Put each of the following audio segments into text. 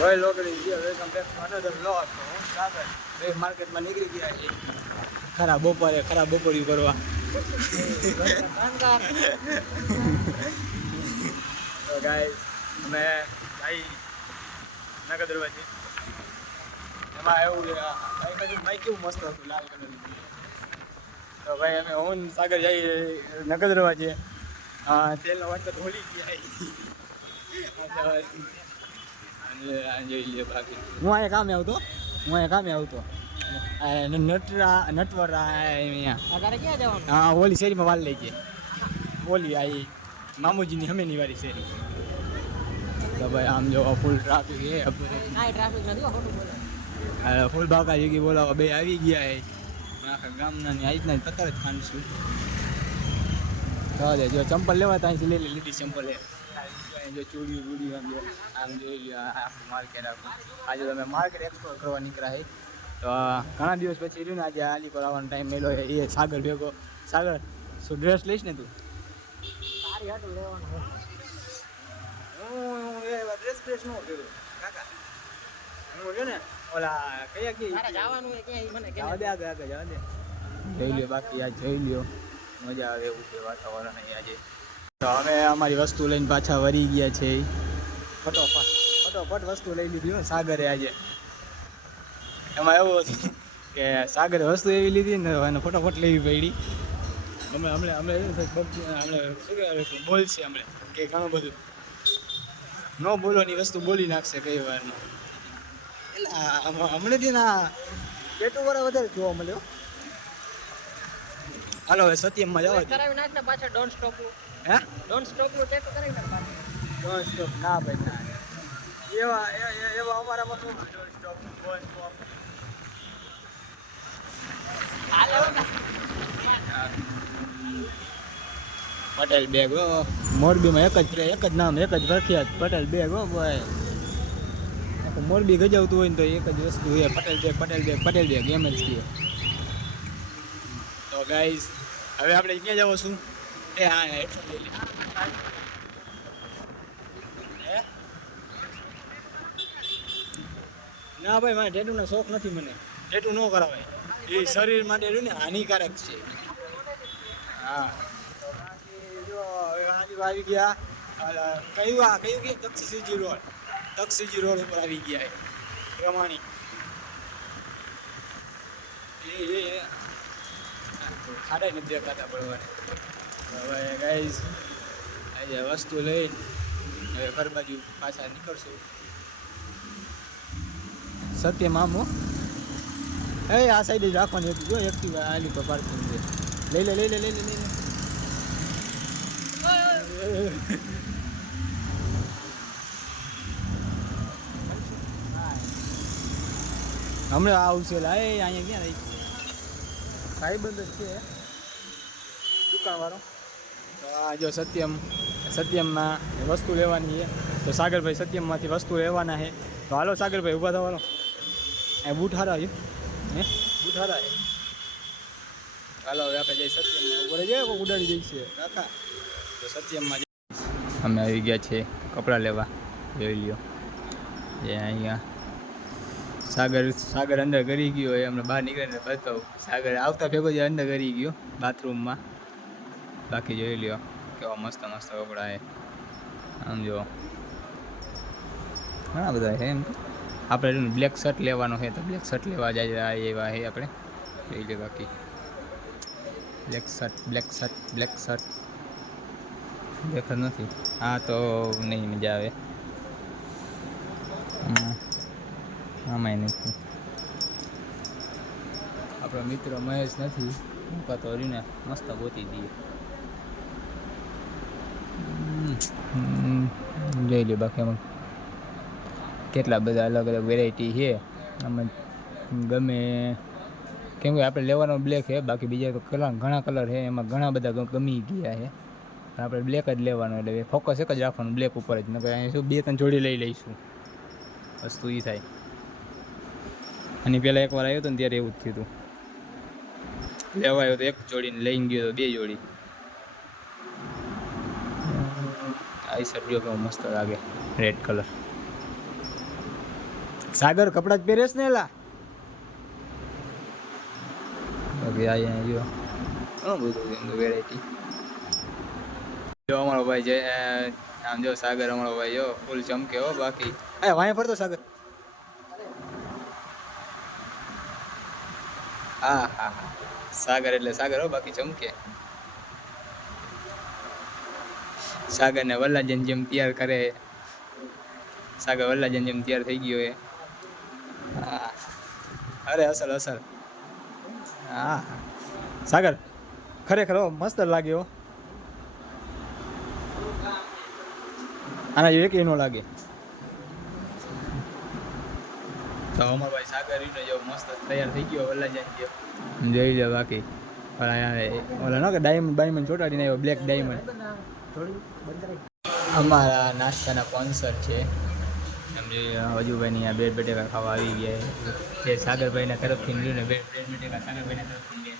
રોય લોકડી છે welcome back to another vlog. હું સાગર બે માર્કેટમાં નીકળી ગયા છે ખરાબ બપોરી કરવા. તો ગાઈસ અમે ભાઈ નગદરવાજી એમાં એવું ભાઈ કેવું મસ્ત હતું લાલ કલરનું. તો ભાઈ અમે હું સાગર જઈએ નગદરવાજી. તેલનો વાટકો ઢોળી ગયા. હું અહીંયા કામે આવતો નટવર અહીંયા. હા ઓલી શેરીમાં વાલ લઈ ગયા. ઓલી આ મામુજીની હમેની વાળી શેરી. તો ભાઈ આમ જો ફૂલ ટ્રાફિક છે. ફૂલ બાકા જગી બોલાવો બે આવી ગયા છે. આખા ગામના ની આઈતના પતર જ ખાંડશું. જો ચંપલ લેવા ત્યાંથી લીધી ચંપલ જો ચૂડી બુડી આમ જોઈ લો આખું માર્કેટ આખું. આજે તમે માર્કેટ એક્સપ્લોર કરવા નીકળ્યા છે. તો ઘણા દિવસ પછી રહ્યું ને આજે આલી પર આવવાનો ટાઈમ મળ્યો એ સાગર ભેગો. સાગર શું ડ્રેસ લઈશ ને તું? સારી હાટું લેવાનું. હું ડ્રેસ નો કર્યો કાકા. હું જો ને ઓલા કયા જવાનું મને જવા દે આગળ જવા દે. જોઈ લ્યો બાકી આજ જોઈ લ્યો મજા આવે એવું છે વાતાવરણ અહીં આજે. તો અમે અમારી વસ્તુ લઈને પાછા વળી ગયા છે. ફટોફટ વસ્તુ લઈ લીધી ને સાગરે આજે. એમાં એવું હતું કે સાગરે વસ્તુ એવી લીધી ને એને ફટોફટ લેવી પડી. બોલશે હમણાં કે ઘણું બધું ન બોલવાની વસ્તુ બોલી નાખશે કઈ વાર. એટલે હમણાંથી ના પેટું વાળા વધારે જોવા મળ્યો. હાલો હવે સત્યમમાં જવા કરાવી નાખ ને પાછળ ડોન્ટ સ્ટોપ નું. હે ડોન્ટ સ્ટોપ નું ટેટુ કરાવી નાખ પાછળ. ડોન્ટ સ્ટોપ ના ભાઈ ના એવા અમારામાં તો don't stop don't stop hello. Patel bag હો મોરબીમાં એક જ નામ એક જ પ્રખ્યાત પટેલ બેગ હો ભાઈ. મોરબી ગજાવતું હોય ને તો એક જ વસ્તુ છે પટેલ બેગ એમ જ કહીએ. તો ગાઈઝ હવે આપણે ક્યાં જાવ છું? એ હા હેડફોન લઈ લે. ના ભાઈ મને ટેટુનો શોખ નથી. મને ટેટુ ન કરાવાય એ શરીર માટે રહ્યું ને હાનિકારક છે. હા જો આવી ગયા કયું કે તક્ષશિજી રોડ ઉપર આવી ગયા પ્રમાણી. ખાડા નથી દેખાતા પડવાને. હવે ગાઈઝ આજે વસ્તુ લઈ હવે ઘર બાજુ પાછા નીકળશું. સત્ય મામો એ આ સાઈડ જ રાખવાની હતી. જો એક્ટિવા આલી પર પાર્કિંગ છે. લઈ લે હમણાં આવશે. અહીંયા ક્યાં રહી ભાઈબંધ જ છે દુકાનવાળો. તો આ જો સત્યમમાં વસ્તુ લેવાની છે. તો સાગરભાઈ સત્યમમાંથી વસ્તુ લેવાના છે. તો હાલો સાગરભાઈ ઊભા થવાનો. એ બૂટ હારા છે બૂટ હારા છે. હાલો હવે આપણે જઈ સત્યમમાં ઉપર જઈએ ઉડાડી દઈશે કાકા. તો સત્યમમાં અમે આવી ગયા છે કપડાં લેવા. જોઈ લ્યો એ અહીંયા સાગર અંદર ગરી ગયો હોય. અમને બહાર નીકળીને બતાવું. સાગર આવતા ભેગો જ અંદર ગરી ગયો બાથરૂમમાં. બાકી જોઈ લ્યો કેવા મસ્ત કપડા છે. આમ જો ઘણા બધા છે એમ. આપણે બ્લેક શર્ટ લેવાનો છે તો બ્લેક શર્ટ લેવા જાય એવા છે આપણે. જોઈ લે બાકી બ્લેક શર્ટ દેખાત નથી. હા તો નહીં મજા આવે. આમાંય નથી. આપણો મિત્ર મહેશ નથી તો રીને મસ્ત ગોતી દઈએ. જોઈ લે બાકી આમાં કેટલા બધા અલગ વેરાયટી છે. આમાં ગમે કેમ કે આપણે લેવાનો બ્લેક છે. બાકી બીજા તો ઘણા કલર છે. એમાં ઘણા બધા ગમી ગયા છે. આપણે બ્લેક જ લેવાનો એટલે ફોકસ એક જ રાખવાનું બ્લેક ઉપર જ. નકર અહીંયા શું 2-3 જોડી લઈ લઈશું. વસ્તુ એ થાય. આની પહેલાં એકવાર આવ્યો હતો ને ત્યારે એવું જ થયું હતું. લેવા આવ્યો તો એક જોડીને લઈને ગયો તો 2 જોડી. આ શર્ટ જો કેવો મસ્ત લાગે રેડ કલર. સાગર કપડાં જ પહેરેશ ને એલા. ઓકે અહીંયા જો ઘણું બધું વેરાયટી. જો અમારો ભાઈ જે આમ જો સાગર અમારો ભાઈ જો ફૂલ ચમકે હો. બાકી વાંહે ફરતો સાગર. હા હા હા સાગર એટલે સાગર હો. બાકી ચમકે. સાગર ને વલ્લાજન જેમ તૈયાર કરે. સાગર વલ્લાજન જેમ તૈયાર થઈ ગયો એ. હા અરે અસલ અસલ. હા સાગર ખરેખર મસ્ત લાગ્યો. આના એક નો લાગે. તો અમારો ભાઈ સાગર જો મસ્ત તૈયાર થઈ ગયો વલ્લાજન જેમ. જોઈ લો. બાકી ઓલા નો કે ડાયમંડ ચોટાડીને આવ્યો બ્લેક ડાયમંડ. અમારા નાસ્તાના સ્પોન્સર છે એમ જે હજુભાઈની આ બ્રેડ બટેકા ખાવા આવી ગયા. જે સાગરભાઈના તરફથી મળ્યું ને બ્રેડ બટેકા સાગરભાઈના તરફથી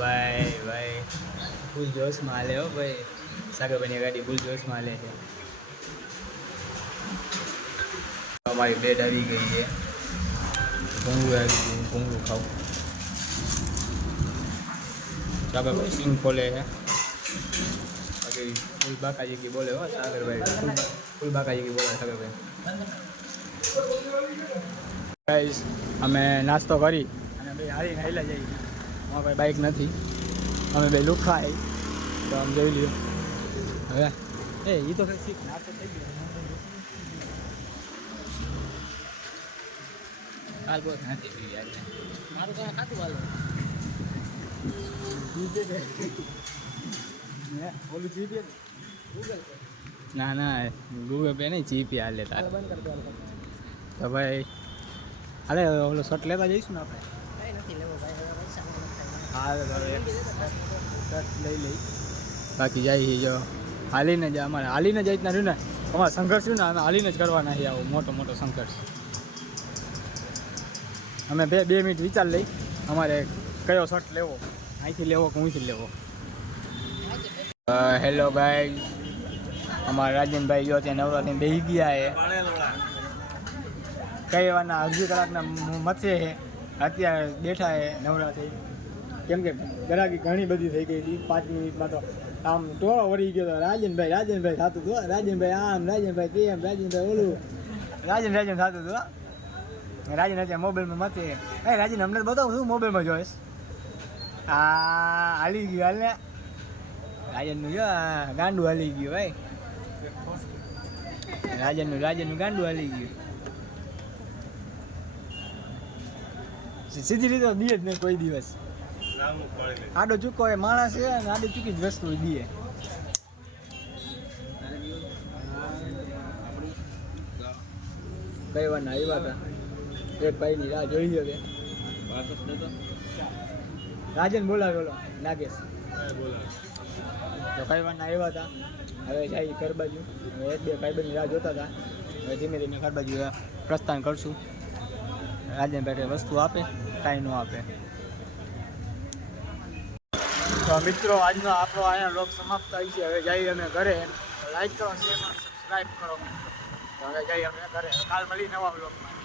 ભાઈ ભાઈ ફૂલ જોશમાં હાલે હો ભાઈ. સાગરભાઈની ગાડી ફૂલ જોશમાં હાલે છે. અમારી બ્રેડ આવી ગઈ છે. ભૂંગળું આવી ગયું. ભૂંગળું ખાવું. સાગરભાઈ સિંગ ખોલે છે. બાકી ફૂલ બાકાજી કી બોલે હો સાગરભાઈ. ફૂલ બાકાજી કી બોલે સાગરભાઈ. ગાઈસ અમે નાસ્તો કરી અને બે હારીને હાઈલા જઈએ. અમારા ભાઈ બાઇક નથી. અમે બે લુખા આવી તો આમ જોઈ લ્યો. હવે એ તો કઈ શીખ નાસ્તો થઈ ગયો. કાલ બહુ નથી પીવી યાર. મારું તો ખાતું હાલો. ઓલું જીપે ગૂગલ પે. ના ના ગૂગલ પે નહીં જીપે હાલે તારે. તો ભાઈ હાલે ઓલો શર્ટ લેવા જઈશું ને આપણે. કઈ નથી લેવો ભાઈ. હા શર્ટ લઈ લઈ. બાકી જાય જો હાલીને જ અમારે હાલીને જ રીતના રહ્યું ને અમારે સંઘર્ષ રહ્યું ને અમે હાલીને જ કરવાના છે. આવો મોટો મોટો સંઘર્ષ. અમે બે મિનિટ વિચાર લઈ અમારે કયો શર્ટ લેવો. અહીંથી લેવો કે અહીંથી લેવો. હેલો ભાઈ અમારા રાજનભાઈ જો ત્યાં નવરાત્રી બેસી ગયા છે. કઈ વારના અડધી કલાકના મથે છે. અત્યારે બેઠા છે નવરાત્રી. કેમ કે ગરાકી ઘણી બધી થઈ ગઈ હતી. 5 મિનિટમાં તો આમ ટોળો વળી ગયો હતો. રાજનભાઈ થતું હતું. રાજનભાઈ આમ રાજનભાઈ તેમ રાજનભાઈ ઓલું રાજન થતું હતું. રાજન અત્યારે મોબાઈલમાં મથે. રાજન અમને બતાવું શું મોબાઈલમાં જોઈશ. હાલી ગયું હાલ ને. રાજનનું જો ગાંડું હાલી ગયું ભાઈ. રાજનનું ગાંડું હાલી ગયું. સીધી રીતે દે જ નહીં કોઈ દિવસ. આડો ચૂકો એ માણસ છે ને આડી ચૂકી જ વસ્તુ દે. કઈ વાર ના આવ્યા હતા. એક ભાઈની રાહ જોઈ હવે. રાજન બોલાવે ઓલો નાગેશ. તો કઈ વાર ના આવ્યા હતા. હવે જાય ઘર બાજુ. એક બે ભાઈબંધની રાહ જોતા હતા. હવે ધીમે ધીમે ઘર બાજુ પ્રસ્થાન કરશું. રાજનભાઈ વસ્તુ આપે કાંઈ ન આપે. તો મિત્રો આજનો આપણો અહીંયા વ્લોગ સમાપ્ત થાય છે. હવે જઈએ અમે ઘરે. લાઈક કરો, શેર કરો, સબસ્ક્રાઈબ કરો. તો હવે જઈએ અમે ઘરે. કાલ મળી નવા વ્લોગમાં.